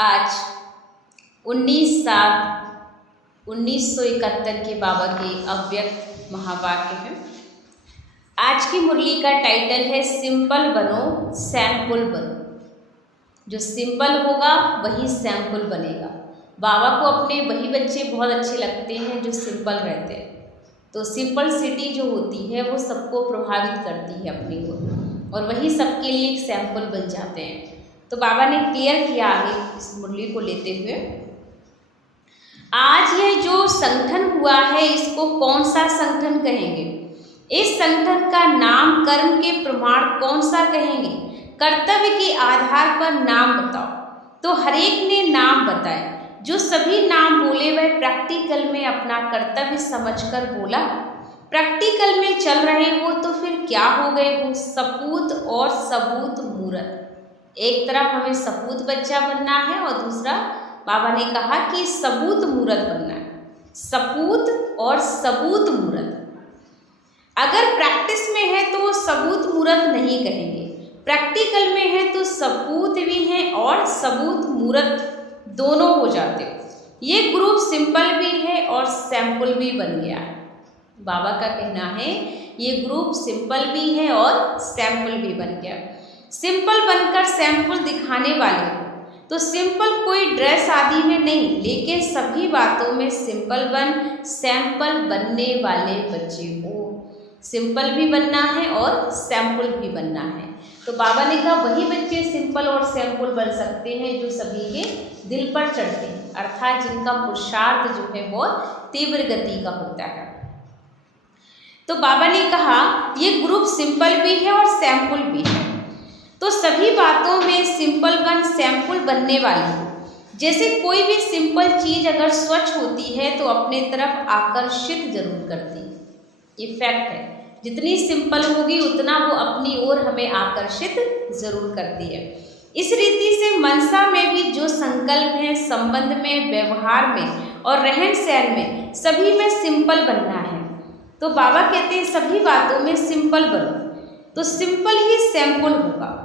आज 19/7/1971 के बाबा के अव्यक्त महावाक्य हैं। आज की मुरली का टाइटल है सिंपल बनो सैंपल बनो। जो सिंपल होगा वही सैंपल बनेगा। बाबा को अपने वही बच्चे बहुत अच्छे लगते हैं जो सिंपल रहते हैं। तो सिंपलिसिटी जो होती है वो सबको प्रभावित करती है अपनी ओर, और वही सबके लिए एक सैंपल बन जाते हैं। तो बाबा ने क्लियर किया आगे इस मुरली को लेते हुए, आज ये जो संगठन हुआ है इसको कौन सा संगठन कहेंगे? इस संगठन का नामकरण के प्रमाण कौन सा कहेंगे? कर्तव्य के आधार पर नाम बताओ। तो हरेक ने नाम बताए। जो सभी नाम बोले वह प्रैक्टिकल में अपना कर्तव्य समझकर बोला। प्रैक्टिकल में चल रहे हो तो फिर क्या हो गए हो? सपूत और सबूत मूरत। एक तरफ हमें सपूत बच्चा बनना है और दूसरा बाबा ने कहा कि सबूत मूरत बनना है। सपूत और सबूत मूरत। अगर प्रैक्टिस में है तो वो सबूत मूरत नहीं कहेंगे, प्रैक्टिकल में है तो सपूत भी है और सबूत मूरत दोनों हो जाते हो। ये ग्रुप सिंपल भी है और सैंपल भी बन गया है। बाबा का कहना है ये ग्रुप सिंपल भी है और सैंपल भी बन गया। सिंपल बनकर सैंपल दिखाने वाले हो तो सिंपल कोई ड्रेस आदि में नहीं, लेकिन सभी बातों में सिंपल बन सैंपल बनने वाले बच्चे हो। सिंपल भी बनना है और सैंपल भी बनना है। तो बाबा ने कहा वही बच्चे सिंपल और सैंपल बन सकते हैं जो सभी के दिल पर चढ़ते हैं, अर्थात जिनका पुरुषार्थ जो है वो तीव्र गति का होता है। तो बाबा ने कहा ये ग्रुप सिंपल भी है और सैंपल भी है। तो सभी बातों में सिंपल बन सैंपल बनने वाली हो। जैसे कोई भी सिंपल चीज़ अगर स्वच्छ होती है तो अपने तरफ आकर्षित जरूर करती है। ये फैक्ट है। जितनी सिंपल होगी उतना वो अपनी ओर हमें आकर्षित जरूर करती है। इस रीति से मनसा में भी जो संकल्प है संबंध में, व्यवहार में और रहन सहन में सभी में सिंपल बनना है। तो बाबा कहते हैं सभी बातों में सिंपल बनो तो सिंपल ही सैंपल होगा।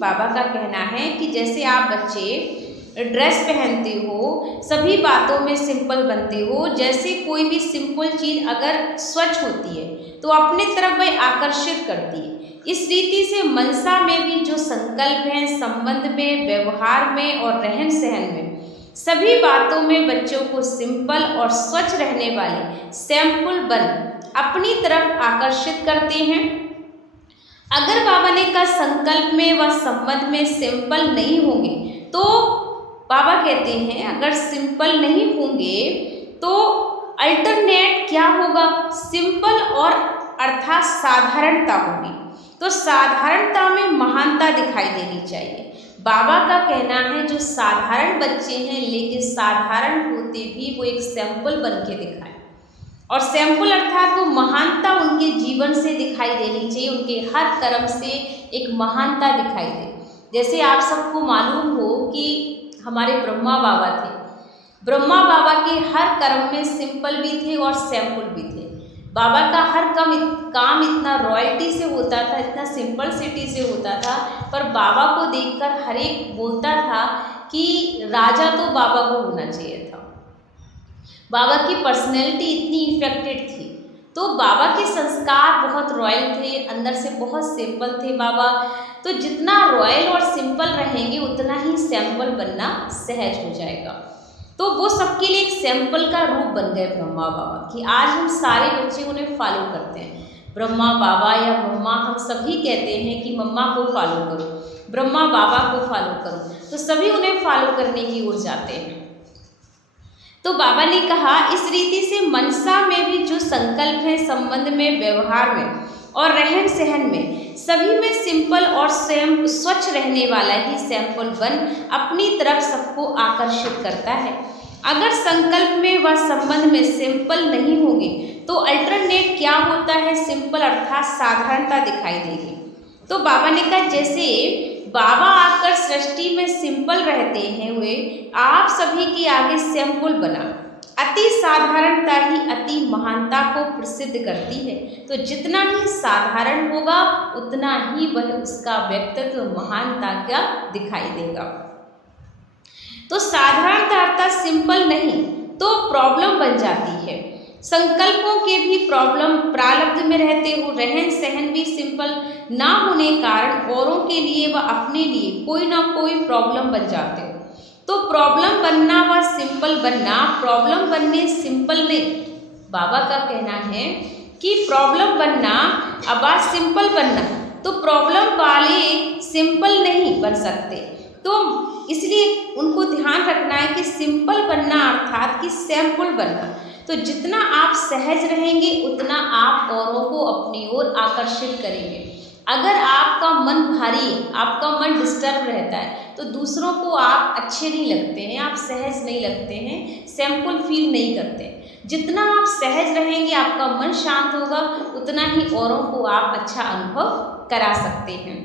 बाबा का कहना है कि जैसे आप बच्चे ड्रेस पहनते हो सभी बातों में सिंपल बनते हो, जैसे कोई भी सिंपल चीज़ अगर स्वच्छ होती है तो अपने तरफ वह आकर्षित करती है। इस रीति से मनसा में भी जो संकल्प है संबंध में, व्यवहार में और रहन सहन में सभी बातों में बच्चों को सिंपल और स्वच्छ रहने वाले सैंपल बन अपनी तरफ आकर्षित करते हैं। अगर बाबा ने कहा संकल्प में व संबंध में सिंपल नहीं होंगे तो बाबा कहते हैं अगर सिंपल नहीं होंगे तो अल्टरनेट क्या होगा? सिंपल और अर्थात साधारणता होगी। तो साधारणता में महानता दिखाई देनी चाहिए। बाबा का कहना है जो साधारण बच्चे हैं लेकिन साधारण होते भी वो एक सैंपल बन के दिखाए, और सैंपल अर्थात वो महानता उनके जीवन से दिखाई देनी चाहिए, उनके हर कर्म से एक महानता दिखाई दे। जैसे आप सबको मालूम हो कि हमारे ब्रह्मा बाबा थे। ब्रह्मा बाबा के हर कर्म में सिंपल भी थे और सैंपल भी थे। बाबा का हर काम इतना रॉयल्टी से होता था, इतना सिंपलिसिटी से होता था, पर बाबा को देखकर हर एक बोलता था कि राजा तो बाबा को होना चाहिए था। बाबा की पर्सनैलिटी इतनी इफेक्टेड थी। तो बाबा के संस्कार बहुत रॉयल थे, अंदर से बहुत सिंपल थे बाबा। तो जितना रॉयल और सिंपल रहेंगे उतना ही सैंपल बनना सहज हो जाएगा। तो वो सबके लिए एक सैंपल का रूप बन गए ब्रह्मा बाबा कि आज हम सारे बच्चे उन्हें फॉलो करते हैं। ब्रह्मा बाबा या मम्मा हम सभी कहते हैं कि मम्मा को फॉलो करो, ब्रह्मा बाबा को फॉलो करो, तो सभी उन्हें फॉलो करने की ओर जाते हैं। तो बाबा ने कहा इस रीति से मनसा में भी जो संकल्प है संबंध में, व्यवहार में और रहन सहन में सभी में सिंपल और स्वयं स्वच्छ रहने वाला ही सैंपल बन अपनी तरफ सबको आकर्षित करता है। अगर संकल्प में व संबंध में सिंपल नहीं होंगे तो अल्टरनेट क्या होता है? सिंपल अर्थात साधारणता दिखाई देगी। तो बाबा ने कहा जैसे बाबा आकर सृष्टि में सिंपल रहते हैं हुए आप सभी के आगे सैंपल बना। अति साधारणता ही अति महानता को प्रसिद्ध करती है। तो जितना ही साधारण होगा उतना ही वह उसका व्यक्तित्व महानता का दिखाई देगा। तो साधारणता सिंपल नहीं तो प्रॉब्लम बन जाती है। संकल्पों के भी प्रॉब्लम प्रारब्ध में रहते हो, रहन सहन भी सिंपल ना होने कारण औरों के लिए व अपने लिए कोई ना कोई प्रॉब्लम बन जाते हो। तो प्रॉब्लम बनना व सिंपल बनना, प्रॉब्लम बनने सिंपल नहीं। बाबा का कहना है कि प्रॉब्लम बनना अब बात सिंपल बनना, तो प्रॉब्लम वाले सिंपल नहीं बन सकते। तो इसलिए उनको ध्यान रखना है कि सिंपल बनना अर्थात कि सैंपल बनना। तो जितना आप सहज रहेंगे उतना आप औरों को अपनी ओर आकर्षित करेंगे। अगर आपका मन भारी है, आपका मन डिस्टर्ब रहता है, तो दूसरों को आप अच्छे नहीं लगते हैं, आप सहज नहीं लगते हैं, सैंपल फील नहीं करते। जितना आप सहज रहेंगे, आपका मन शांत होगा, उतना ही औरों को आप अच्छा अनुभव करा सकते हैं।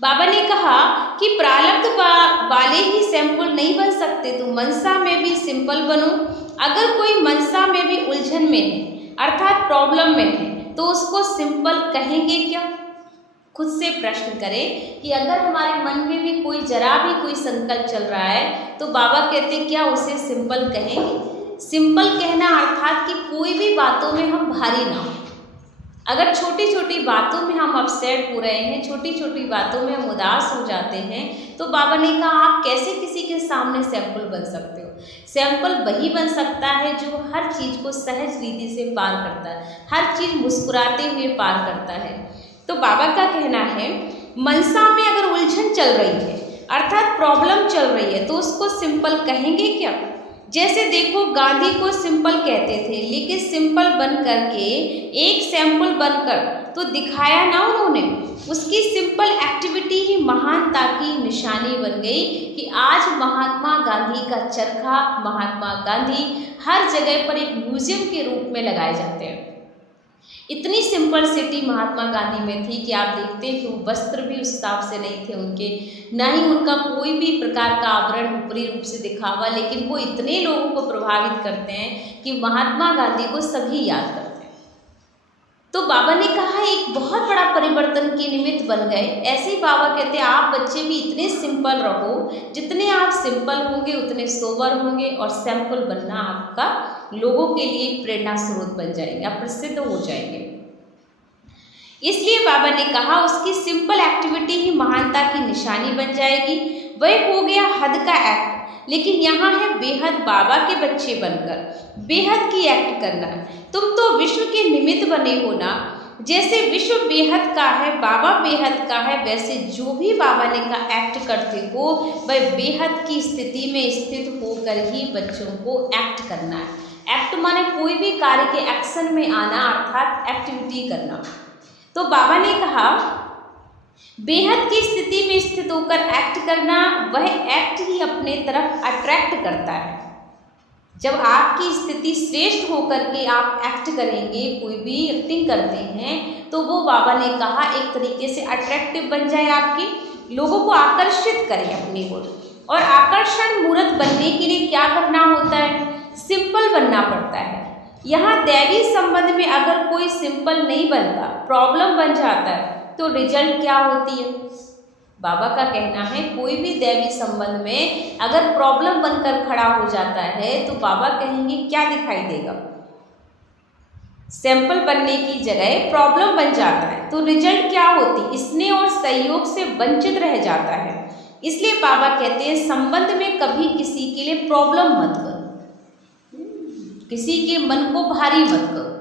बाबा ने कहा कि प्रारब्ध वाले ही सैंपल नहीं बन सकते, तो मनसा में भी सिंपल बनो। अगर कोई मनसा में भी उलझन में है अर्थात प्रॉब्लम में है, तो उसको सिंपल कहेंगे क्या? खुद से प्रश्न करें कि अगर हमारे मन में भी कोई जरा भी कोई संकल्प चल रहा है, तो बाबा कहते हैं क्या उसे सिंपल कहेंगे? सिंपल कहना अर्थात कि कोई भी बातों में हम भारी ना हो। अगर छोटी छोटी बातों में हम अपसेट हो रहे हैं, छोटी छोटी बातों में हम उदास हो जाते हैं, तो बाबा ने कहा आप कैसे किसी के सामने सैंपल बन सकते हो? सैंपल वही बन सकता है जो हर चीज़ को सहज रीति से पार करता है, हर चीज़ मुस्कुराते हुए पार करता है। तो बाबा का कहना है मनसा में अगर उलझन चल रही है अर्थात प्रॉब्लम चल रही है, तो उसको सिंपल कहेंगे क्या? जैसे देखो गांधी को सिंपल कहते थे, लेकिन सिंपल बन करके एक सैंपल बनकर तो दिखाया ना उन्होंने। उसकी सिंपल एक्टिविटी ही महानता की निशानी बन गई कि आज महात्मा गांधी का चरखा, महात्मा गांधी हर जगह पर एक म्यूजियम के रूप में लगाए जाते हैं। इतनी सिंपल सिटी महात्मा गांधी में थी कि आप देखते हैं कि वो वस्त्र भी उस हिसाब से नहीं थे उनके, ना ही उनका कोई भी प्रकार का आवरण ऊपरी रूप से दिखावा, लेकिन वो इतने लोगों को प्रभावित करते हैं कि महात्मा गांधी को सभी याद करते हैं। तो बाबा ने कहा एक बहुत बड़ा परिवर्तन के निमित्त बन गए। ऐसे ही बाबा कहते हैं आप बच्चे भी इतने सिंपल रहो, जितने आप सिंपल होंगे उतने सोबर होंगे, और सैंपल बनना आपका लोगों के लिए प्रेरणा स्रोत बन जाएंगे, आप प्रसिद्ध हो जाएंगे। इसलिए बाबा ने कहा उसकी सिंपल एक्टिविटी ही महानता की निशानी बन जाएगी। वह हो गया हद का एक्ट, लेकिन यहाँ है बेहद बाबा के बच्चे बनकर बेहद की एक्ट करना। तुम तो विश्व के निमित्त बने हो ना, जैसे विश्व बेहद का है, बाबा बेहद का है, वैसे जो भी बाबा ने का एक्ट करते हो वह बेहद की स्थिति में स्थित होकर ही बच्चों को एक्ट करना है। एक्ट माने कोई भी कार्य के एक्शन में आना अर्थात एक्टिविटी करना। तो बाबा ने कहा बेहद की स्थिति में स्थित होकर एक्ट करना, वह एक्ट ही अपने तरफ अट्रैक्ट करता है। जब आपकी स्थिति श्रेष्ठ होकर के आप एक्ट करेंगे, कोई भी एक्टिंग करते हैं, तो वो बाबा ने कहा एक तरीके से अट्रैक्टिव बन जाए, आपके लोगों को आकर्षित करें अपनी ओर। और आकर्षण मूर्त बनने के लिए क्या करना होता है? सिंपल बनना पड़ता है। यहाँ दैवी संबंध में अगर कोई सिंपल नहीं बनता, प्रॉब्लम बन जाता है, तो रिजल्ट क्या होती है? बाबा का कहना है कोई भी दैवी संबंध में अगर प्रॉब्लम बनकर खड़ा हो जाता है, तो बाबा कहेंगे क्या दिखाई देगा? सैंपल बनने की जगह प्रॉब्लम बन जाता है, तो रिजल्ट क्या होती? स्नेह और सहयोग से वंचित रह जाता है। इसलिए बाबा कहते हैं संबंध में कभी किसी के लिए प्रॉब्लम मत करो, किसी के मन को भारी मत करो।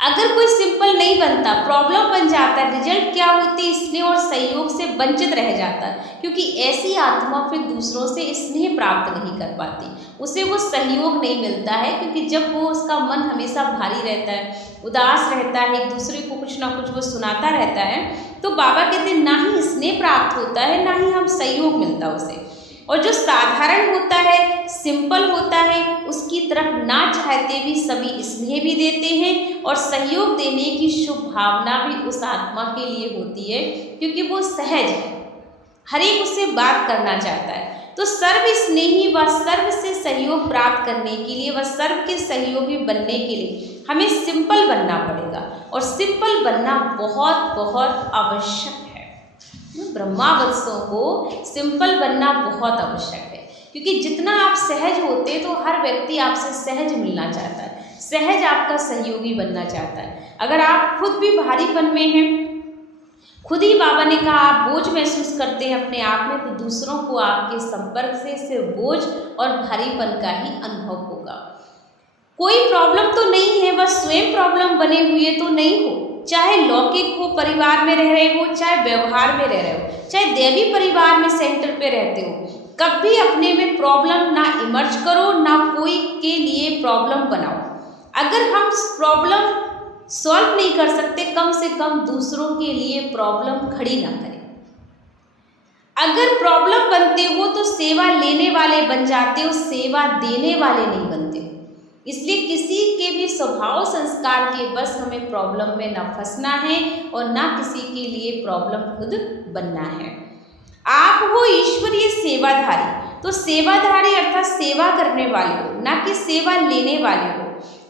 अगर कोई सिंपल नहीं बनता, प्रॉब्लम बन जाता है, रिजल्ट क्या होती? स्नेह और सहयोग से वंचित रह जाता है, क्योंकि ऐसी आत्मा फिर दूसरों से स्नेह प्राप्त नहीं कर पाती, उसे वो सहयोग नहीं मिलता है, क्योंकि जब वो उसका मन हमेशा भारी रहता है, उदास रहता है, एक दूसरे को कुछ ना कुछ वो सुनाता रहता है, तो बाबा कहते हैं ना ही स्नेह प्राप्त होता है, ना ही हम सहयोग मिलता उसे। और जो साधारण होता है, सिंपल होता है, उसकी तरफ ना चाहते भी सभी स्नेह भी देते हैं और सहयोग देने की शुभ भावना भी उस आत्मा के लिए होती है, क्योंकि वो सहज है, हर एक उससे बात करना चाहता है। तो सर्व स्नेही व सर्व से सहयोग प्राप्त करने के लिए व सर्व के सहयोगी बनने के लिए हमें सिंपल बनना पड़ेगा, और सिंपल बनना बहुत बहुत आवश्यक है। ब्रह्मावत्सों को सिंपल बनना बहुत आवश्यक है, क्योंकि जितना आप सहज होते तो हर व्यक्ति आपसे सहज मिलना चाहता है, सहज आपका सहयोगी बनना चाहता है। अगर आप खुद भी भारीपन में हैं, खुद ही बाबा ने कहा आप बोझ महसूस करते हैं अपने आप में, तो दूसरों को आपके संपर्क से सिर्फ बोझ और भारीपन का ही अनुभव होगा। कोई प्रॉब्लम तो नहीं है, बस स्वयं प्रॉब्लम बने हुए तो नहीं हो, चाहे लौकिक हो, परिवार में रह रहे हो, चाहे व्यवहार में रह रहे हो, चाहे देवी परिवार में सेंटर पे रहते हो, कभी अपने में प्रॉब्लम ना इमर्ज करो, ना कोई के लिए प्रॉब्लम बनाओ। अगर हम प्रॉब्लम सॉल्व नहीं कर सकते, कम से कम दूसरों के लिए प्रॉब्लम खड़ी ना करें। अगर प्रॉब्लम बनते हो तो सेवा लेने वाले बन जाते हो, सेवा देने वाले नहीं बनते हो। इसलिए किसी के भी स्वभाव संस्कार के बस हमें प्रॉब्लम में ना फंसना है और ना किसी के लिए प्रॉब्लम खुद बनना है। आप हो ईश्वरीय सेवाधारी, तो सेवाधारी अर्थात सेवा करने वाले हो, ना कि सेवा लेने वाले हो।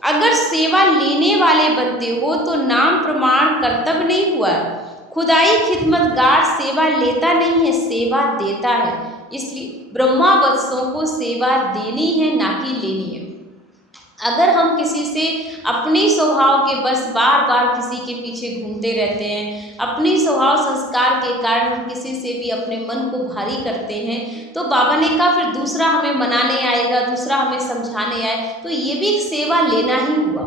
अगर सेवा लेने वाले बनते हो तो नाम प्रमाण कर्तव्य नहीं हुआ। खुदाई खिदमतगार सेवा लेता नहीं है, सेवा देता है। इसलिए ब्रह्मावत्सों को सेवा देनी है, ना कि लेनी है। अगर हम किसी से अपने स्वभाव के बस बार बार किसी के पीछे घूमते रहते हैं, अपनी स्वभाव संस्कार के कारण हम किसी से भी अपने मन को भारी करते हैं, तो बाबा ने कहा फिर दूसरा हमें मनाने आएगा, दूसरा हमें समझाने आए, तो ये भी एक सेवा लेना ही हुआ।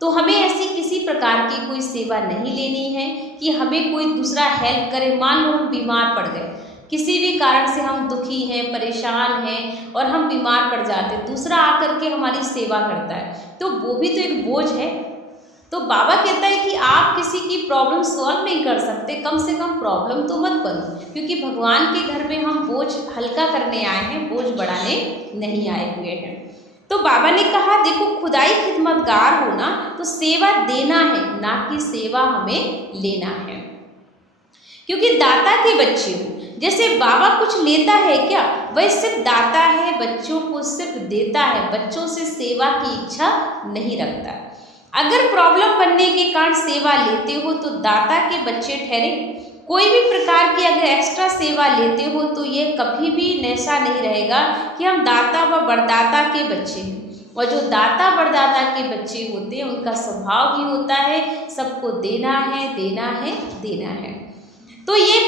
तो हमें ऐसी किसी प्रकार की कोई सेवा नहीं लेनी है कि हमें कोई दूसरा हेल्प करे। मान लो हम बीमार पड़ गए, किसी भी कारण से हम दुखी हैं, परेशान हैं और हम बीमार पड़ जाते, दूसरा आकर के हमारी सेवा करता है, तो वो भी तो एक बोझ है। तो बाबा कहता है कि आप किसी की प्रॉब्लम सॉल्व नहीं कर सकते, कम से कम प्रॉब्लम तो मत बनो, क्योंकि भगवान के घर में हम बोझ हल्का करने आए हैं, बोझ बढ़ाने नहीं आए हुए हैं। तो बाबा ने कहा देखो, खुदाई खिदमतगार हो ना तो सेवा देना है, ना कि सेवा हमें लेना है। क्योंकि दाता के बच्चे हो, जैसे बाबा कुछ लेता है क्या, वह सिर्फ दाता है, बच्चों को सिर्फ देता है, बच्चों से सेवा की इच्छा नहीं रखता। अगर प्रॉब्लम बनने के कारण सेवा लेते हो तो दाता के बच्चे ठहरे। कोई भी प्रकार की अगर एक्स्ट्रा सेवा लेते हो तो ये कभी भी ऐसा नहीं रहेगा कि हम दाता व बड़दाता के बच्चे हैं। और जो दाता बड़दाता के बच्चे होते हैं उनका स्वभाव ही होता है सबको देना है, देना है, देना है। तो ये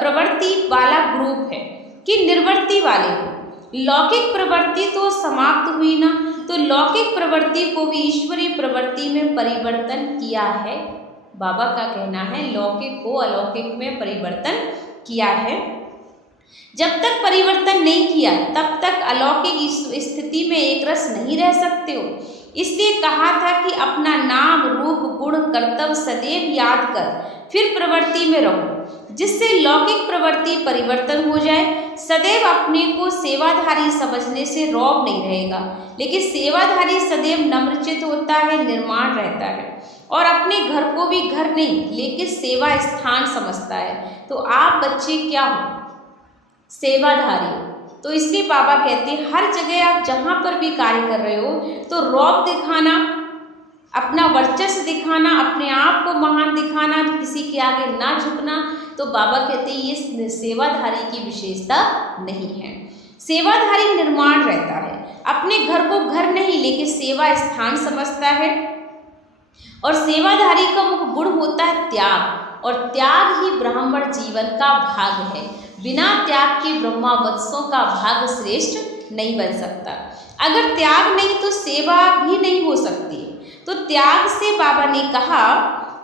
प्रवृत्ति वाला ग्रुप है कि निर्वृत्ति वाले हो। लौकिक प्रवृत्ति तो समाप्त हुई ना, तो लौकिक प्रवृत्ति को भी ईश्वरीय प्रवृत्ति में परिवर्तन किया है। बाबा का कहना है लौकिक को अलौकिक में परिवर्तन किया है। जब तक परिवर्तन नहीं किया तब तक अलौकिक स्थिति में एक रस नहीं रह सकते हो। इसलिए कहा था कि अपना नाम रूप गुण कर्तव्य सदैव याद कर फिर प्रवृत्ति में रहो, जिससे लौकिक प्रवृत्ति परिवर्तन हो जाए। सदैव अपने को सेवाधारी समझने से रौब नहीं रहेगा, लेकिन सेवाधारी सदैव नम्रचित होता है, निर्माण रहता है और अपने घर को भी घर नहीं लेकिन सेवा स्थान समझता है। तो आप बच्चे क्या हो, सेवाधारी हो। तो इसलिए बाबा कहते हैं हर जगह आप जहाँ पर भी कार्य कर रहे हो तो रौब दिखाना, अपना वर्चस्व दिखाना, अपने आप को महान दिखाना, किसी के आगे ना झुकना, तो बाबा कहते हैं ये सेवाधारी की विशेषता नहीं है। सेवाधारी निर्माण रहता है, अपने घर को घर नहीं लेकिन सेवा स्थान समझता है। और सेवाधारी का मुख्य गुण होता है त्याग, और त्याग ही ब्राह्मण जीवन का भाग है। बिना त्याग के ब्रह्मावत्सों का भाग श्रेष्ठ नहीं बन सकता। अगर त्याग नहीं तो सेवा भी नहीं हो सकती। तो त्याग से बाबा ने कहा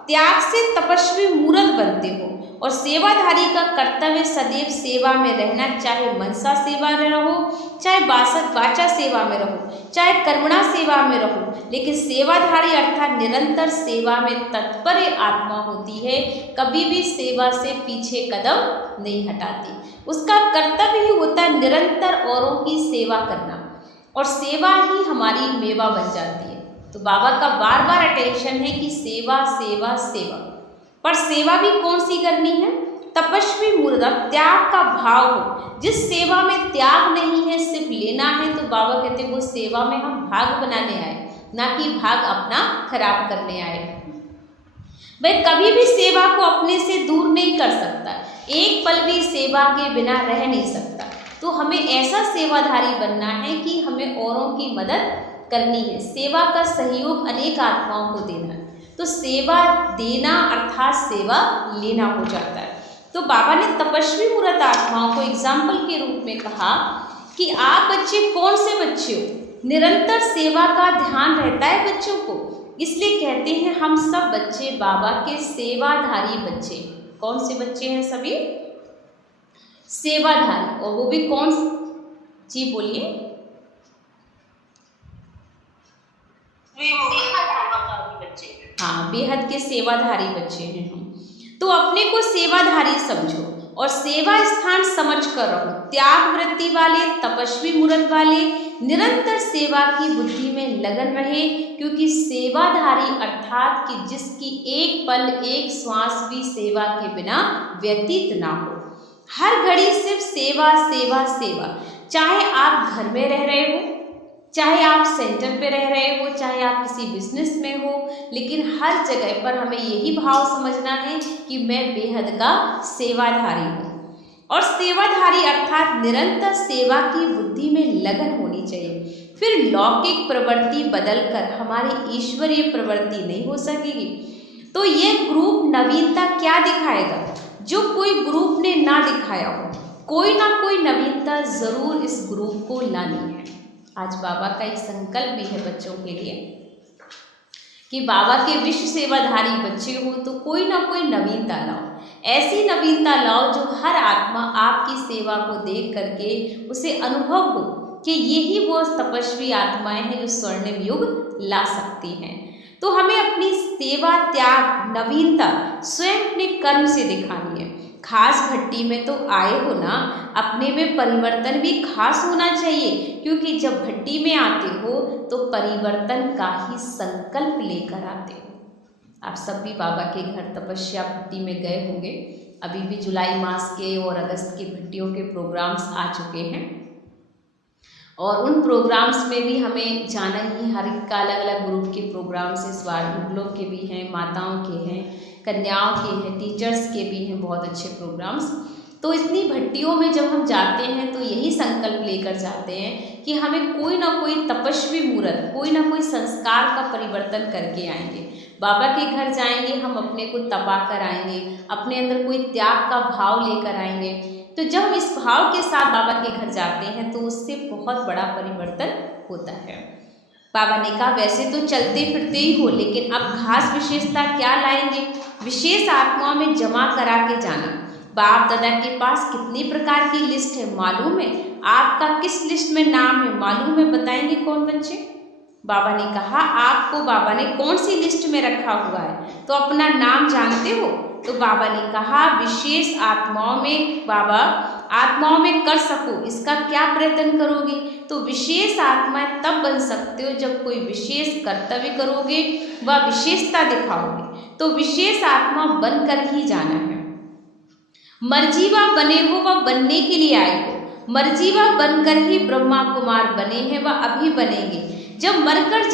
त्याग से तपस्वी मूर्त बनते हो। और सेवाधारी का कर्तव्य सदैव सेवा में रहना, चाहे मनसा सेवा में रहो, चाहे वाचा सेवा में रहो, चाहे कर्मणा सेवा में रहो, लेकिन सेवाधारी अर्थात निरंतर सेवा में तत्पर आत्मा होती है, कभी भी सेवा से पीछे कदम नहीं हटाती। उसका कर्तव्य ही होता है निरंतर औरों की सेवा करना, और सेवा ही हमारी मेवा बन जाती है। तो बाबा का बार बार अटेंशन है कि सेवा सेवा सेवा, पर सेवा भी कौन सी करनी है, तपस्वी मूर्धा, त्याग का भाव हो। जिस सेवा में त्याग नहीं है, सिर्फ लेना है, तो बाबा कहते हैं वो सेवा में हम भाग बनाने आए, ना कि भाग अपना खराब करने आए। वह कभी भी सेवा को अपने से दूर नहीं कर सकता, एक पल भी सेवा के बिना रह नहीं सकता। तो हमें ऐसा सेवाधारी बनना है कि हमें औरों की मदद करनी है, सेवा का सहयोग अनेक आत्माओं को देना है। तो सेवा देना अर्थात सेवा लेना हो जाता है। तो बाबा ने तपस्वी मूर्त आत्माओं को एग्जाम्पल के रूप में कहा कि आप बच्चे कौन से बच्चे हो, निरंतर सेवा का ध्यान रहता है बच्चों को, इसलिए कहते हैं हम सब बच्चे बाबा के सेवाधारी बच्चे। कौन से बच्चे हैं? सभी सेवाधारी। और वो भी कौन? जी बोलिए। हाँ, बेहद के सेवाधारी बच्चे हैं हम। तो अपने को सेवाधारी समझो और सेवा स्थान समझ कर रहो, त्याग वृत्ति वाले, तपस्वी मूर्त वाले, निरंतर सेवा की बुद्धि में लगन रहे, क्योंकि सेवाधारी अर्थात कि जिसकी एक पल एक श्वास भी सेवा के बिना व्यतीत ना हो, हर घड़ी सिर्फ सेवा सेवा सेवा। चाहे आप घर में रह रहे हो, चाहे आप सेंटर पे रह रहे हो, चाहे आप किसी बिजनेस में हो, लेकिन हर जगह पर हमें यही भाव समझना है कि मैं बेहद का सेवाधारी हूँ। और सेवाधारी अर्थात निरंतर सेवा की बुद्धि में लगन होनी चाहिए। फिर लौकिक प्रवृत्ति बदलकर हमारी ईश्वरीय प्रवृत्ति नहीं हो सकेगी। तो ये ग्रुप नवीनता क्या दिखाएगा जो कोई ग्रुप ने ना दिखाया हो? कोई ना कोई नवीनता जरूर इस ग्रुप को लानी है। आज बाबा का एक संकल्प भी है बच्चों के लिए कि बाबा के विश्व सेवाधारी बच्चे हो तो कोई ना कोई नवीनता लाओ, ऐसी नवीनता लाओ जो हर आत्मा आपकी सेवा को देख करके उसे अनुभव हो कि यही वो तपस्वी आत्माएं हैं जो स्वर्णिम युग ला सकती हैं। तो हमें अपनी सेवा, त्याग, नवीनता स्वयं अपने कर्म से दिखानी है। खास भट्टी में तो आए हो ना, अपने में परिवर्तन भी खास होना चाहिए, क्योंकि जब भट्टी में आते हो तो परिवर्तन का ही संकल्प लेकर आते हो। आप सब भी बाबा के घर तपस्या भट्टी में गए होंगे। अभी भी जुलाई मास के और अगस्त की भट्टियों के प्रोग्राम्स आ चुके हैं और उन प्रोग्राम्स में भी हमें जाना ही, हर एक का अलग अलग ग्रुप के प्रोग्राम्स हैं। स्वार्थ लोग के भी हैं, माताओं के हैं, कन्याओं के हैं, टीचर्स के भी हैं, बहुत अच्छे प्रोग्राम्स। तो इतनी भट्टियों में जब हम जाते हैं तो यही संकल्प लेकर जाते हैं कि हमें कोई ना कोई तपस्वी मूर्त, कोई ना कोई संस्कार का परिवर्तन करके आएंगे। बाबा के घर जाएंगे, हम अपने को तपा कर आएंगे, अपने अंदर कोई त्याग का भाव लेकर आएंगे। तो जब हम इस भाव के साथ बाबा के घर जाते हैं तो उससे बहुत बड़ा परिवर्तन होता है। बाबा ने कहा वैसे तो चलते फिरते ही हो, लेकिन अब खास विशेषता क्या लाएंगे? विशेष आत्माओं में जमा करा के जाना। बाप दादा के पास कितनी प्रकार की लिस्ट है मालूम है? आपका किस लिस्ट में नाम है मालूम है? बताएंगे कौन बच्चे? बाबा ने कहा आपको बाबा ने कौन सी लिस्ट में रखा हुआ है, तो अपना नाम जानते हो? तो बाबा ने कहा विशेष आत्माओं में, बाबा आत्माओं में कर सको, इसका क्या प्रयत्न करोगे? तो विशेष आत्माएं तब बन सकते हो जब कोई विशेष कर्तव्य करोगे व विशेषता दिखाओगे। तो विशेष आत्मा बनकर ही जाना है। मर्जीवा बने हो व बनने के लिए आए हो, मर्जीवा बनकर ही ब्रह्मा कुमार बने हैं व अभी बनेंगे। जब मरकर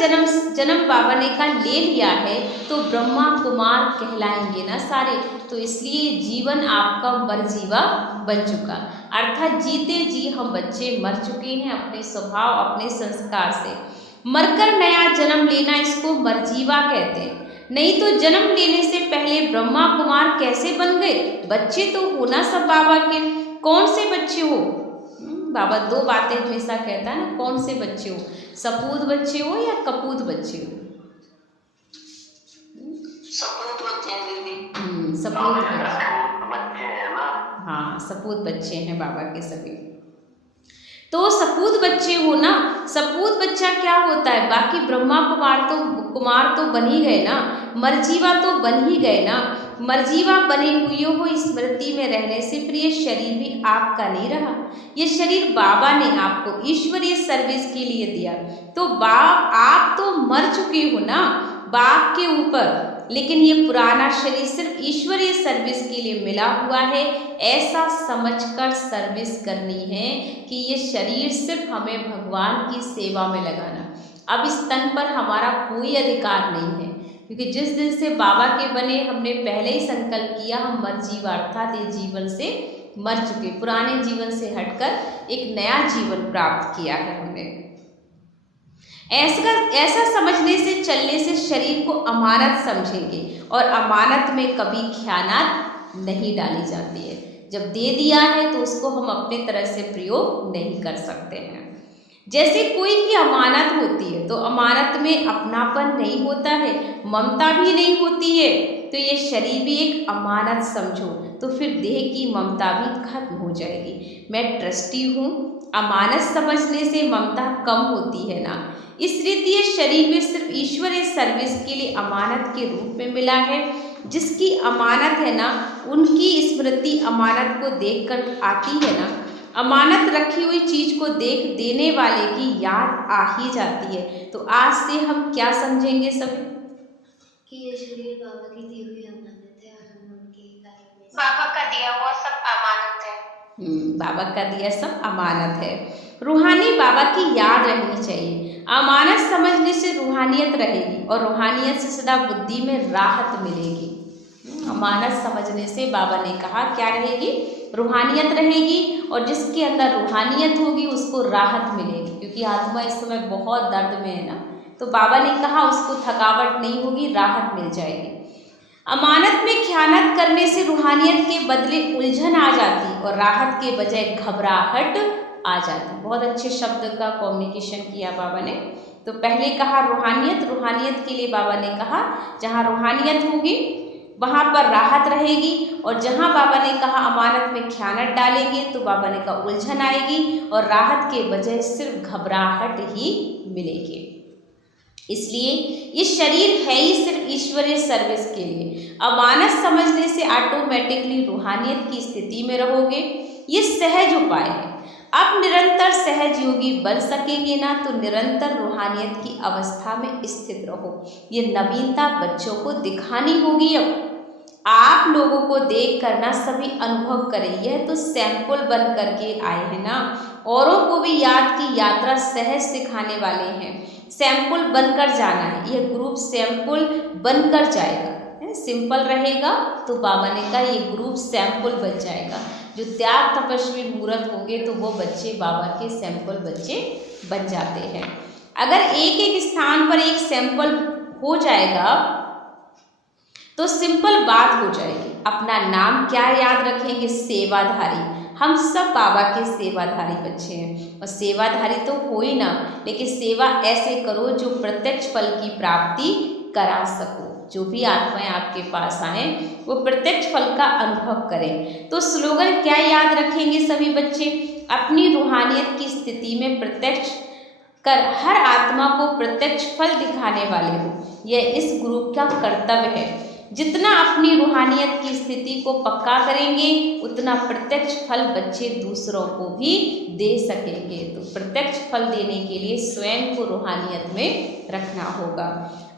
जन्म बाबा ने का ले लिया है तो ब्रह्मा कुमार कहलाएंगे ना सारे। तो इसलिए जीवन आपका मरजीवा बन चुका, अर्थात जीते जी हम बच्चे मर चुके हैं अपने स्वभाव, अपने संस्कार से। मरकर नया जन्म लेना इसको मरजीवा कहते हैं। नहीं तो जन्म लेने से पहले ब्रह्मा कुमार कैसे बन गए? बच्चे तो हो ना सब बाबा के। कौन से बच्चे हो? बाबा दो बातें हमेशा कहता है ना, कौन से बच्चे हो? सपूत बच्चे हो या कपूत बच्चे हो? सपूत बच्चे हैं दीदी। सपूत बच्चे हैं ना। हाँ, सपूत बच्चे हैं बाबा के सभी। तो सपूत बच्चे हो ना। सपूत बच्चा क्या होता है? बाकी ब्रह्मा कुमार तो बन ही गए ना, मरजीवा तो बन ही गए ना। मरजीवा बने हुए हो स्मृति में रहने से फिर ये शरीर भी आपका नहीं रहा। ये शरीर बाबा ने आपको ईश्वरीय सर्विस के लिए दिया। तो बाप आप तो मर चुके हो ना बाप के ऊपर, लेकिन ये पुराना शरीर सिर्फ ईश्वरीय सर्विस के लिए मिला हुआ है। ऐसा समझकर सर्विस करनी है कि ये शरीर सिर्फ हमें भगवान की सेवा में लगाना। अब इस तन पर हमारा कोई अधिकार नहीं है। क्योंकि जिस दिन से बाबा के बने हमने पहले ही संकल्प किया हम मर जीवा अर्थात ये जीवन से मर चुके, पुराने जीवन से हटकर एक नया जीवन प्राप्त किया है हमने। ऐसा समझने से चलने से शरीर को अमानत समझेंगे और अमानत में कभी खयानत नहीं डाली जाती है। जब दे दिया है तो उसको हम अपने तरह से प्रयोग नहीं कर सकते हैं। जैसे कोई की अमानत होती है तो अमानत में अपनापन नहीं होता है, ममता भी नहीं होती है, तो ये शरीर भी एक अमानत समझो तो फिर देह की ममता भी खत्म हो जाएगी। मैं ट्रस्टी हूँ, अमानत समझने से ममता कम होती है ना। इस रीति ये शरीर में सिर्फ ईश्वरीय सर्विस के लिए अमानत के रूप में मिला है। जिसकी अमानत है ना उनकी स्मृति अमानत को देख कर आती है ना, अमानत रखी हुई चीज को देख देने वाले की याद आ ही जाती है। तो आज से हम क्या समझेंगे सब कि ये शरीर बाबा की दी हुई अमानत है और हम उनके कार्य में बाबा का दिया हुआ सब अमानत है। बाबा का दिया सब अमानत है। रूहानी बाबा की याद रहनी चाहिए। अमानत समझने से रूहानियत रहेगी और रूहानियत से सदा बुद्धि में राहत मिलेगी। अमानत समझने से बाबा ने कहा क्या रहेगी, रूहानियत रहेगी, और जिसके अंदर रूहानियत होगी उसको राहत मिलेगी। क्योंकि आत्मा इस समय बहुत दर्द में है ना, तो बाबा ने कहा उसको थकावट नहीं होगी, राहत मिल जाएगी। अमानत में खयानत करने से रूहानियत के बदले उलझन आ जाती और राहत के बजाय घबराहट आ जाती। बहुत अच्छे शब्द का कम्युनिकेशन किया बाबा ने। तो पहले कहा रूहानियत, रूहानियत के लिए बाबा ने कहा जहाँ रूहानियत होगी वहाँ पर राहत रहेगी, और जहाँ बाबा ने कहा अमानत में खयानत डालेंगे तो बाबा ने कहा उलझन आएगी और राहत के बजाय सिर्फ घबराहट ही मिलेगी। इसलिए ये शरीर है ही सिर्फ ईश्वरीय सर्विस के लिए। अमानत समझने से ऑटोमेटिकली रूहानियत की स्थिति में रहोगे। ये सहज उपाय है। अब निरंतर सहज योगी बन सकेंगे ना तो निरंतर रूहानियत की अवस्था में स्थित रहो। ये नवीनता बच्चों को दिखानी होगी। अब आप लोगों को देख कर ना सभी अनुभव करें। यह तो सैंपल बन करके आए हैं ना, औरों को भी याद की यात्रा सहज सिखाने वाले हैं। सैंपल बनकर जाना है। यह ग्रुप सैंपल बनकर जाएगा। सिंपल रहेगा तो बाबा ने कहा ये ग्रुप सैंपल बन जाएगा। जो त्याग तपस्वी मूर्त होंगे तो वो बच्चे बाबा के सैंपल बच्चे बन जाते हैं। अगर एक एक स्थान पर एक सैंपल हो जाएगा तो सिंपल बात हो जाएगी। अपना नाम क्या याद रखेंगे, सेवाधारी। हम सब बाबा के सेवाधारी बच्चे हैं, और सेवाधारी तो हो ही ना, लेकिन सेवा ऐसे करो जो प्रत्यक्ष फल की प्राप्ति करा सको। जो भी आत्माएं आपके पास आए वो प्रत्यक्ष फल का अनुभव करें। तो स्लोगन क्या याद रखेंगे सभी बच्चे, अपनी रूहानियत की स्थिति में प्रत्यक्ष कर हर आत्मा को प्रत्यक्ष फल दिखाने वाले हो। यह इस ग्रुप का कर्तव्य है। जितना अपनी रूहानियत की स्थिति को पक्का करेंगे उतना प्रत्यक्ष फल बच्चे दूसरों को भी दे सकेंगे। तो प्रत्यक्ष फल देने के लिए स्वयं को रूहानियत में रखना होगा।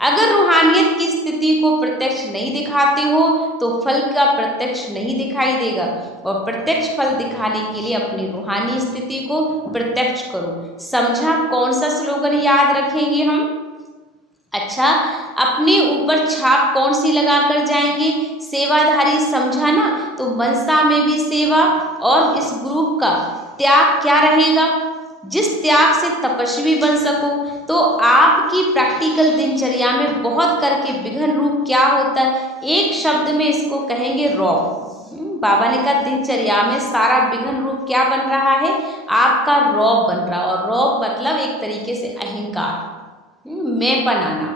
अगर रूहानियत की स्थिति को प्रत्यक्ष नहीं दिखाते हो तो फल का प्रत्यक्ष नहीं दिखाई देगा, और प्रत्यक्ष फल दिखाने के लिए अपनी रूहानी स्थिति को प्रत्यक्ष करो। समझा कौन सा स्लोगन याद रखेंगे हम? अच्छा, अपने ऊपर छाप कौन सी लगा कर जाएंगे? सेवाधारी, समझा ना। तो मनसा में भी सेवा, और इस ग्रुप का त्याग क्या रहेगा? जिस त्याग से तपस्वी बन सको। तो आपकी प्रैक्टिकल दिनचर्या में बहुत करके विघन रूप क्या होता है, एक शब्द में इसको कहेंगे रौब। बाबा ने कहा दिनचर्या में सारा विघन रूप क्या बन रहा है, आपका रौब बन रहा है। और रौब मतलब एक तरीके से अहंकार, मैं बनाना।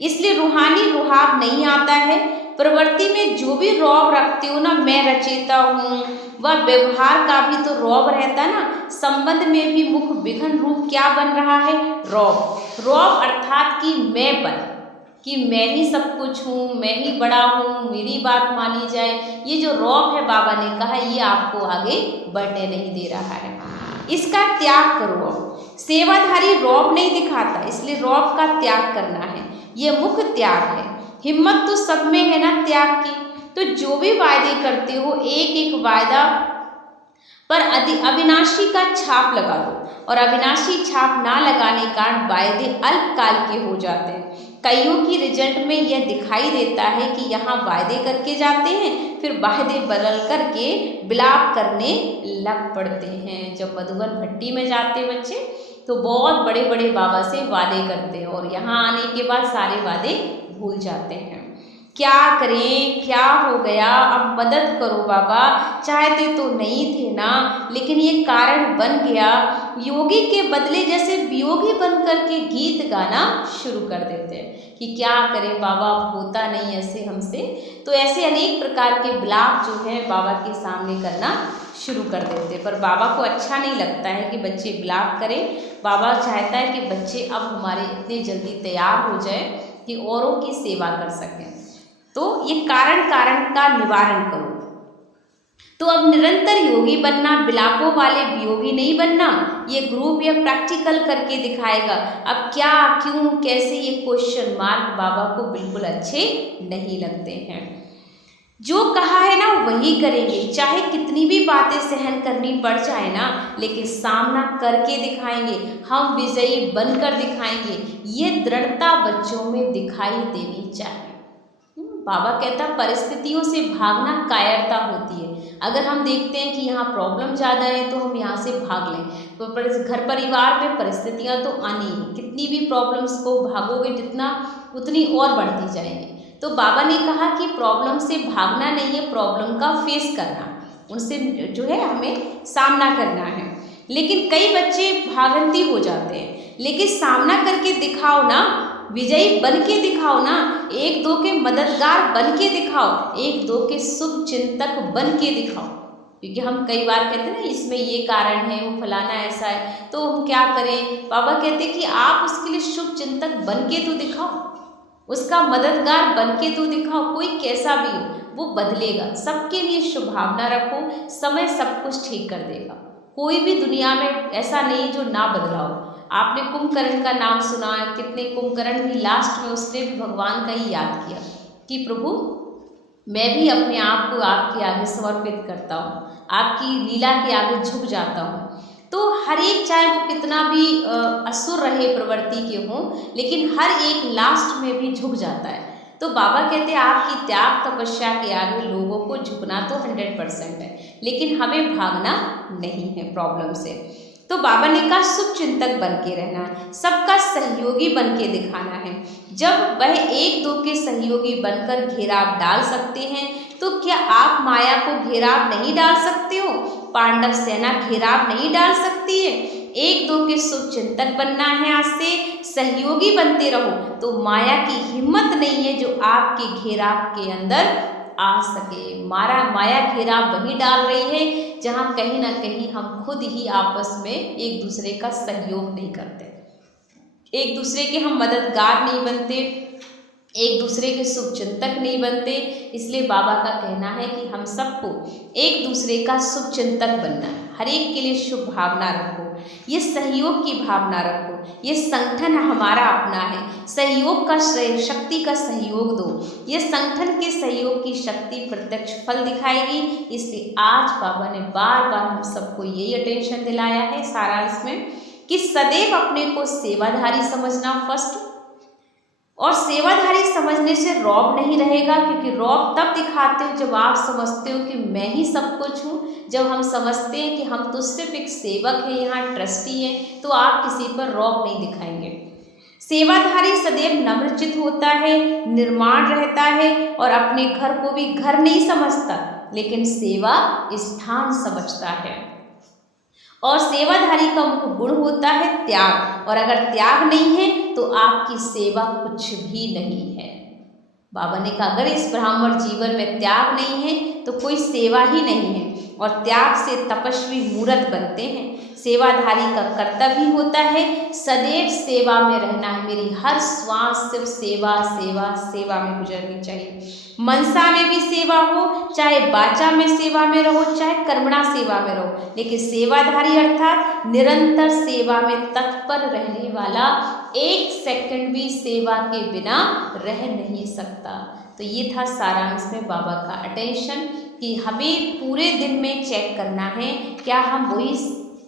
इसलिए रूहानी रुहाब नहीं आता है। प्रवृत्ति में जो भी रौब रखते हो ना, मैं रचेता हूँ, वह व्यवहार का भी तो रौब रहता है ना। संबंध में भी मुख विघन रूप क्या बन रहा है, रौब। रौब अर्थात कि मैंपन, कि मैं ही सब कुछ हूँ, मैं ही बड़ा हूँ, मेरी बात मानी जाए। ये जो रौब है बाबा ने कहा ये आपको आगे बढ़ने नहीं दे रहा है। इसका त्याग करो। सेवाधारी रौब नहीं दिखाता, इसलिए रौब का त्याग करना है। ये मुख्य त्याग है। हिम्मत तो सब में है ना त्याग की। तो जो भी वायदे करते हो एक एक वायदा पर अविनाशी का छाप लगा दो, और अविनाशी छाप ना लगाने कारण वायदे अल्पकाल के हो जाते हैं। कईयों की रिजल्ट में यह दिखाई देता है कि यहाँ वायदे करके जाते हैं, फिर वायदे बदल करके विलाप करने लग पड़ते हैं। जब मधुबन भट्टी में जाते बच्चे तो बहुत बड़े बड़े बाबा से वादे करते हैं और यहाँ आने के बाद सारे वादे भूल जाते हैं। क्या करें, क्या हो गया, अब मदद करो बाबा, चाहते तो नहीं थे ना, लेकिन ये कारण बन गया। योगी के बदले जैसे वियोगी बन करके गीत गाना शुरू कर देते हैं कि क्या करें बाबा, अब होता नहीं ऐसे हमसे। तो ऐसे अनेक प्रकार के विलाप जो है बाबा के सामने करना शुरू कर देते हैं, पर बाबा को अच्छा नहीं लगता है कि बच्चे विलाप करें। बाबा चाहता है कि बच्चे अब हमारे इतने जल्दी तैयार हो जाए कि औरों की सेवा कर सकें। तो ये कारण का निवारण करो। तो अब निरंतर योगी बनना, विलापों वाले वियोगी नहीं बनना। ये ग्रुप या प्रैक्टिकल करके दिखाएगा। अब क्या, क्यों, कैसे, ये क्वेश्चन मार्क बाबा को बिल्कुल अच्छे नहीं लगते हैं। जो कहा है ना वही करेंगे, चाहे कितनी भी बातें सहन करनी पड़ जाए ना, लेकिन सामना करके दिखाएंगे, हम विजयी बनकर दिखाएंगे। ये दृढ़ता बच्चों में दिखाई देनी चाहिए। बाबा कहता परिस्थितियों से भागना कायरता होती है। अगर हम देखते हैं कि यहाँ प्रॉब्लम ज़्यादा है तो हम यहाँ से भाग लें, तो घर परिवार में परिस्थितियाँ तो आनी ही, कितनी भी प्रॉब्लम्स को भागोगे जितना उतनी और बढ़ती जाएंगी। तो बाबा ने कहा कि प्रॉब्लम से भागना नहीं है, प्रॉब्लम का फेस करना, उनसे जो है हमें सामना करना है। लेकिन कई बच्चे भागंती हो जाते हैं, लेकिन सामना करके दिखाओ ना, विजयी बन के दिखाओ ना, एक दो के मददगार बन के दिखाओ, एक दो के शुभ चिंतक बन के दिखाओ। क्योंकि हम कई बार कहते हैं ना इसमें ये कारण है, वो फलाना ऐसा है, तो हम क्या करें। बाबा कहते कि आप उसके लिए शुभ चिंतक बन के तो दिखाओ, उसका मददगार बन के तो दिखाओ। कोई कैसा भी हो वो बदलेगा, सबके लिए शुभ भावना रखो, समय सब कुछ ठीक कर देगा। कोई भी दुनिया में ऐसा नहीं जो ना बदलाओ। आपने कुंभकर्ण का नाम सुना है, कितने कुंभकर्ण भी लास्ट में उसने भी भगवान का ही याद किया कि प्रभु मैं भी अपने आप को आपके आगे समर्पित करता हूँ, आपकी लीला के आगे झुक जाता हूँ। तो हर एक चाहे वो कितना भी असुर रहे प्रवृत्ति के हों, लेकिन हर एक लास्ट में भी झुक जाता है। तो बाबा कहते हैं आपकी त्याग तपस्या के आगे लोगों को झुकना तो 100% है, लेकिन हमें भागना नहीं है प्रॉब्लम से। तो बाबा ने कहा शुभ चिंतक बन के रहना है, सबका सहयोगी बन के दिखाना है। जब वह एक दो के सहयोगी बनकर घेराव डाल सकते हैं, तो क्या आप माया को घेराव नहीं डाल सकते हो? पांडव सेना घेराव नहीं डाल सकती है? एक दो के शुभ चिंतक बनना है, आज से सहयोगी बनते रहो, तो माया की हिम्मत नहीं है जो आपके घेराव के अंदर आ सके। माया घेराव वही डाल रही है जहाँ कहीं ना कहीं हम खुद ही आपस में एक दूसरे का सहयोग नहीं करते, एक दूसरे के हम मददगार नहीं बनते, एक दूसरे के शुभ चिंतक नहीं बनते। इसलिए बाबा का कहना है कि हम सबको एक दूसरे का शुभ चिंतक बनना है, हर एक के लिए शुभ भावना रखो, ये सहयोग की भावना रखो, ये संगठन हमारा अपना है, सहयोग का शक्ति का सहयोग दो, ये संगठन के सहयोग की शक्ति प्रत्यक्ष फल दिखाएगी। इसलिए आज बाबा ने बार बार हम सबको यही अटेंशन दिलाया है सारांश में कि सदैव अपने को सेवाधारी समझना फर्स्ट, और सेवाधारी समझने से रौब नहीं रहेगा, क्योंकि रौब तब दिखाते हो जब आप समझते हो कि मैं ही सब कुछ हूँ। जब हम समझते हैं कि हम तो सिर्फ एक सेवक हैं, यहाँ ट्रस्टी हैं, तो आप किसी पर रौब नहीं दिखाएंगे। सेवाधारी सदैव नम्रचित होता है, निर्माण रहता है और अपने घर को भी घर नहीं समझता, लेकिन सेवा स्थान समझता है। और सेवाधारी का मुख्य गुण होता है त्याग, और अगर त्याग नहीं है तो आपकी सेवा कुछ भी नहीं है। बाबा ने कहा अगर इस ब्राह्मण जीवन में त्याग नहीं है तो कोई सेवा ही नहीं है, और त्याग से तपस्वी मूर्त बनते हैं। सेवाधारी का कर्तव्य होता है सदैव सेवा में रहना है, मेरी हर श्वास सिर्फ सेवा सेवा सेवा में गुजरनी चाहिए। मनसा में भी सेवा हो, चाहे वाचा में सेवा में रहो, चाहे कर्मणा सेवा में रहो, लेकिन सेवाधारी अर्थात निरंतर सेवा में तत्पर रहने वाला, एक सेकंड भी सेवा के बिना रह नहीं सकता। तो ये था सारांश में बाबा का अटेंशन कि हमें पूरे दिन में चेक करना है क्या हम वही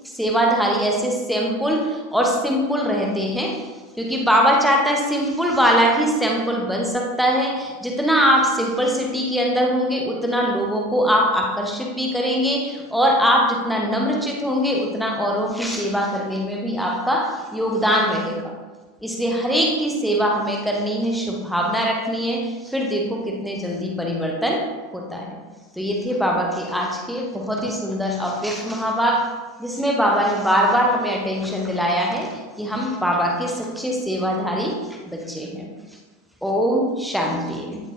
सेवाधारी ऐसे सिंपल और सिंपल रहते हैं क्योंकि बाबा चाहता है सिंपल वाला ही सैंपल बन सकता है। जितना आप सिंपलिसिटी के अंदर होंगे उतना लोगों को आप आकर्षित भी करेंगे, और आप जितना नम्रचित होंगे उतना औरों की सेवा करने में भी आपका योगदान रहेगा। इसलिए हर एक की सेवा हमें करनी है, शुभ भावना रखनी है, फिर देखो कितने जल्दी परिवर्तन होता है। तो ये थे बाबा के आज के बहुत ही सुंदर अव्यक्त महावाक्य, जिसमें बाबा ने बार बार हमें अटेंशन दिलाया है कि हम बाबा के सच्चे सेवाधारी बच्चे हैं। ओम शांति।